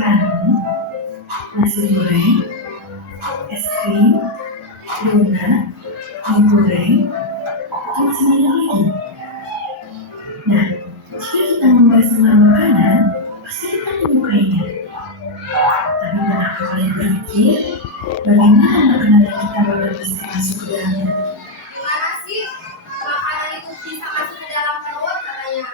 rani, nasi goreng, es krim, donat, mie goreng, dan masih banyak lagi. Nah, jika kita membahas tentang makanan, pasti kita menyukainya. Tapi pernah kalian berpikir, bagaimana makanan yang kita bakal bisa masuk ke dalamnya? Gimana sih makanan itu bisa masuk ke dalam perut katanya?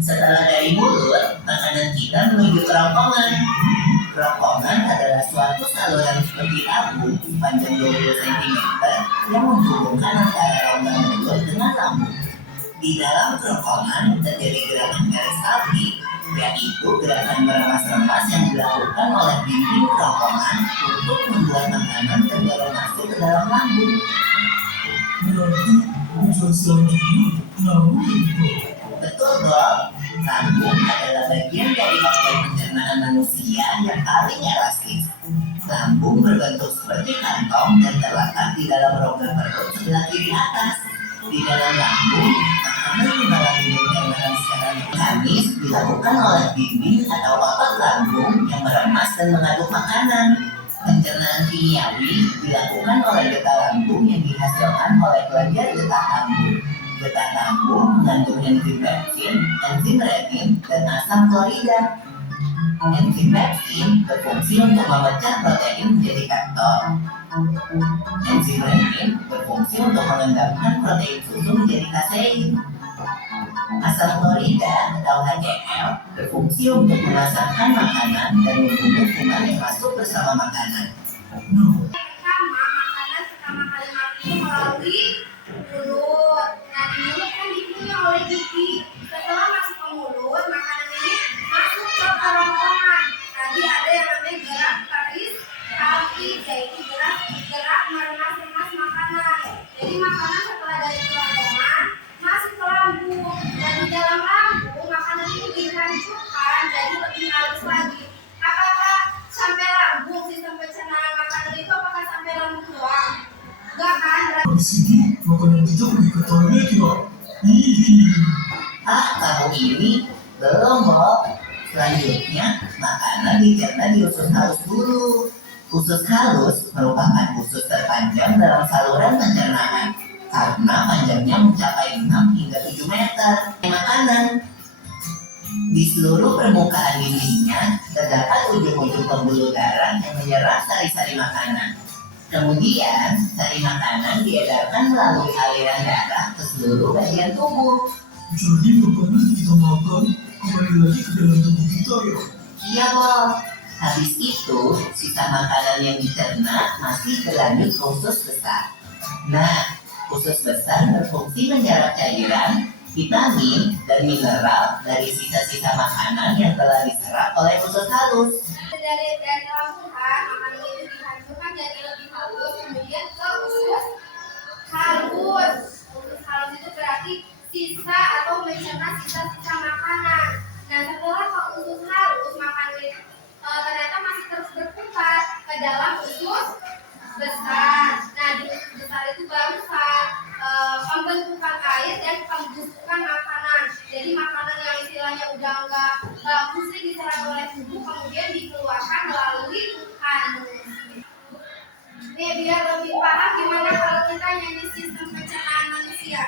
Setelah dari mulut, makanan kita menuju kerongkongan. Kerongkongan adalah suatu saluran seperti tabung panjang 20 cm yang menghubungkan antara rongga mulut dengan lambung. Di dalam kerongkongan terjadi gerakan garis api, yaitu gerakan meremas-remas yang dilakukan oleh dinding kerongkongan untuk membuat makanan terdorong masuk ke dalam lambung. Berarti tujuan selanjutnya lambung itu. Betul dong, lambung adalah bagian dari organ pencernaan manusia yang paling elastis. Lambung berbentuk seperti kantong dan terletak di dalam rongga perut sebelah kiri atas. Di dalam lambung, makanan mengalami pencernaan secara mekanis dilakukan oleh dinding atau otot lambung yang meremas dan mengaduk makanan. Pencernaan kimiawi dilakukan oleh getah lambung yang dihasilkan oleh kelenjar getah lambung. Getah lambung mengandung enzim pepsin, enzim renin, dan asam klorida. Enzim pepsin berfungsi untuk memecah protein menjadi peptol. Enzim renin berfungsi untuk mengendapkan protein susu menjadi kasein. Asam klorida atau HCl berfungsi untuk memasakkan makanan dan membunuh kuman yang masuk bersama makanan. Pertama, makanan pertama kali masuk itu melalui mulut. Nah, di mulut kan dipunya oleh gigi. Setelah masuk ke mulut, makanan ini masuk ke kerongkongan. Tadi ada yang namanya gerak garis api, yaitu gerak meremas-remas makanan. Jadi makanan setelah dari kerongkongan masuk ke lambung. Dan di dalam lambung makanan ini dihancurkan jadi lebih halus lagi. Apakah sampai lambung sistem pencernaan makanan itu apakah sampai lambung doang? Enggak kan? Di sini makanan kita pergi ke toilet ya. Hihi. Kamu ini belum loh. Selanjutnya, makanan dicerna di usus halus dulu. Usus halus merupakan usus terpanjang dalam saluran pencernaan karena panjangnya mencapai 6 hingga 7 meter. Makanan di seluruh permukaan dindingnya terdapat ujung-ujung pembuluh darah yang menyerap sari-sari makanan. Kemudian, sari makanan diedarkan melalui aliran darah ke seluruh bagian tubuh. Jadi makanan kita makan kembali lagi ke dalam tubuh kita ya. Iya, Bob. Habis itu, sisa makanan yang dicerna masih berlanjut ke usus besar. Nah, usus besar berfungsi menyerap cairan, vitamin, dan mineral dari sisa-sisa makanan yang telah diserap oleh usus halus. Dari lambung kan makanan itu dihancurkan jadi lebih halus, kemudian ke usus halus. Usus halus itu berarti sisa atau mencerna sisa-sisa makanan. Nah, setelah ke usus halus makanan itu ternyata masih terus berputar ke dalam usus besar. Nah, di usus besar itu baru pembentukan air dan pembusukan makanan. Jadi makanan yang istilahnya udah nggak bagus diserap oleh tubuh kemudian dikeluarkan melalui anus. Nih, biar lebih paham gimana kalau kita nyanyi sistem pencernaan manusia.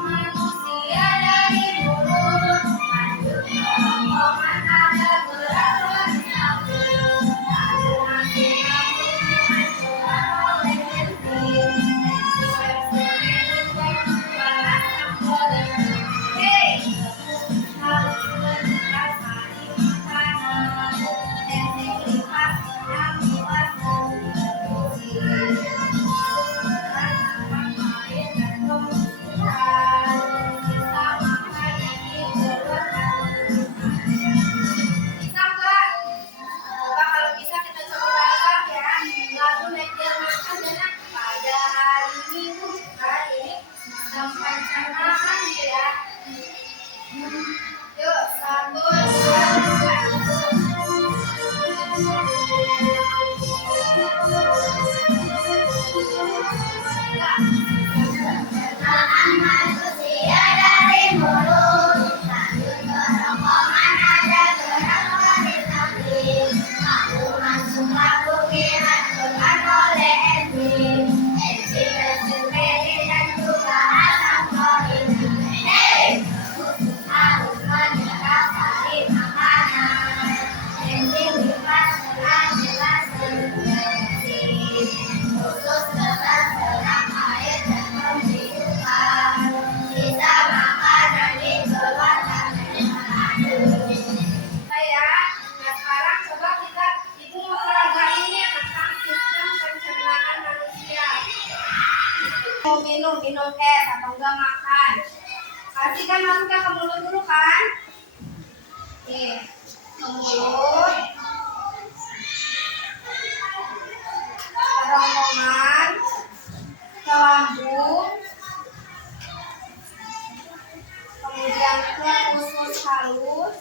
Manusia dari mulut lanjut ke omongan ada gerak bersambung. Ada hati yang dihancurkan oleh enzim. Panas yang goreng. Hei, harus mendekat hari makanan. Enzim lipat yang buat produksi. Pencernaan Pastikan masuknya ke mulut dulu kan? Oke, ke mulut, ke ronggongan, ke lambung, kemudian ke usus halus.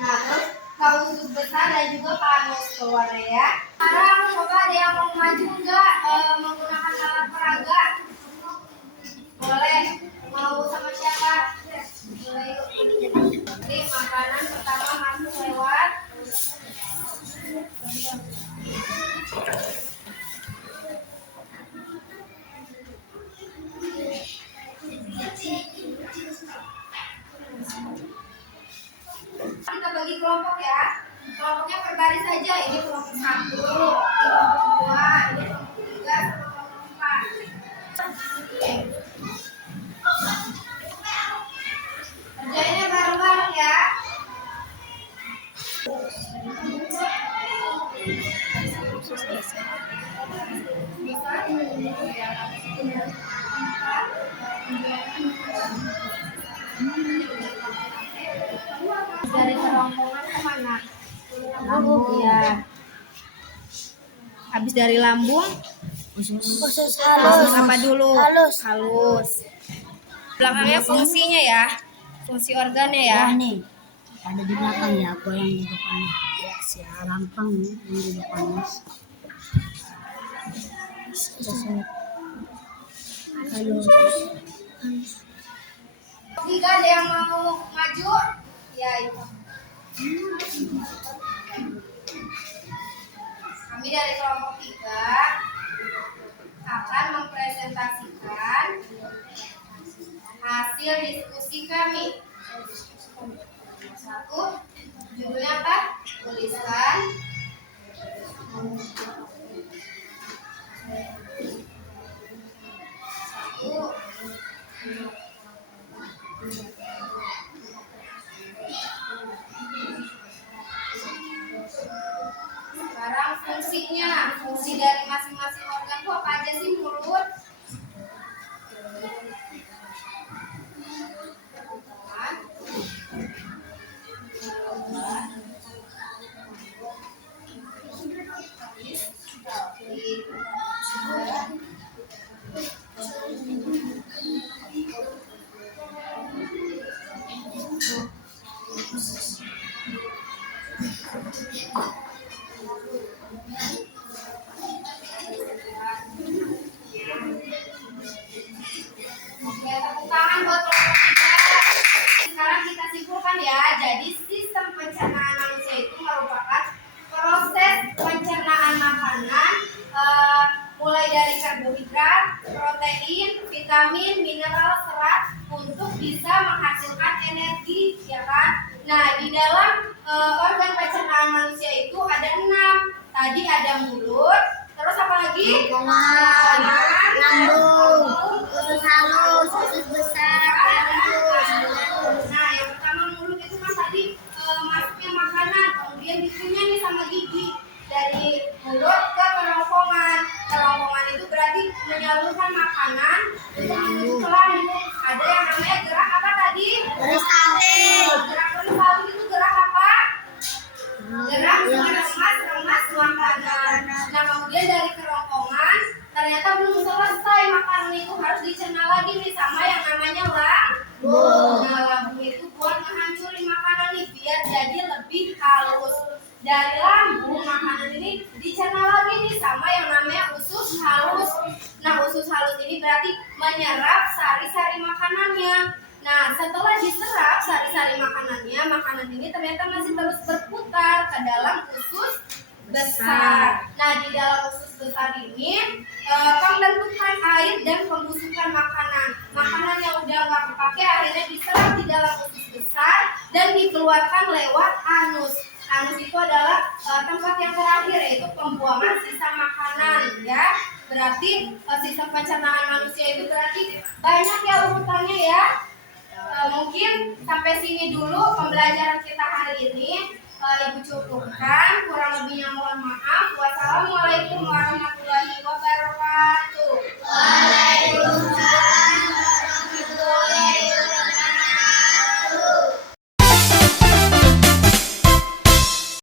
Nah, terus ke usus besar dan juga ke anus keluar ya. Sekarang coba ada yang mau maju enggak menggunakan alat peraga? Boleh. Mau sama siapa? Boleh yuk. Oke, makanan pertama masuk lewat kita bagi kelompok ya. Kelompoknya per baris saja. Ini kelompok 1, kelompok 2, ini kelompok 3, sama kelompok 4. Kerjainnya bareng-bareng ya. Dari kerongkongan kemana? Lambung ya. Habis dari lambung, Usus halus apa dulu? Halus. Halus. Belakangnya fungsinya ya, fungsi organnya ya. Nih, ada di belakang ya, aku yang di depan. Ya, si rampang yang di depannya. Halus. Tiga ada yang mau maju? Ya itu. Kami dari kelompok 3 akan mempresentasikan hasil diskusi kami. Satu, judulnya apa? Tuliskan satu. Sekarang fungsinya, fungsi dari masing-masing organ itu apa aja sih? Mulut, Oke, tepuk tangan buat kelompok 3. Sekarang kita simpulkan ya. Jadi sistem pencernaan manusia itu merupakan proses pencernaan makanan mulai dari karbohidrat, protein, vitamin, mineral, serat untuk bisa menghasilkan energi, ya kan? Nah, di dalam organ pencernaan manusia itu ada 6. Tadi ada mulut, terus apa lagi? Ronggongan, lambung, usus halus, usus besar, halus. Nah, yang pertama mulut itu kan tadi masuknya makanan, kemudian dikunyah nih sama gigi dari mulut ke kerongkongan. Kerongkongan itu berarti menyalurkan makanan untuk menuju ke lambung. Ada yang namanya gerak apa tadi? Peristaltik. Gerak peristaltik itu gerak apa? Gerak remas makanan. Nah, kemudian dari kerongkongan ternyata belum selesai makanan itu harus dicerna lagi nih sama yang namanya lambung. Nah, lambung itu buat menghancurin makanan nih biar jadi lebih halus. Dari lambung makanan ini dicerna lagi nih sama yang namanya usus halus. Nah, usus halus ini berarti menyerap sari-sari makanannya. Nah, setelah diserap sari-sari makanannya, makanan ini ternyata masih terus berputar ke dalam usus besar. Nah, di dalam usus besar ini pembentukan air dan pembusukan makanan. Makanan yang udah nggak kepake akhirnya diserap di dalam usus besar dan dikeluarkan lewat anus. Anus itu adalah tempat yang terakhir, yaitu pembuangan sisa makanan, ya. Berarti sistem pencernaan manusia itu berarti banyak ya urutannya ya. Mungkin sampai sini dulu pembelajaran kita hari ini. Ibu cukupkan, kurang lebihnya mohon maaf. Wassalamualaikum warahmatullahi wabarakatuh.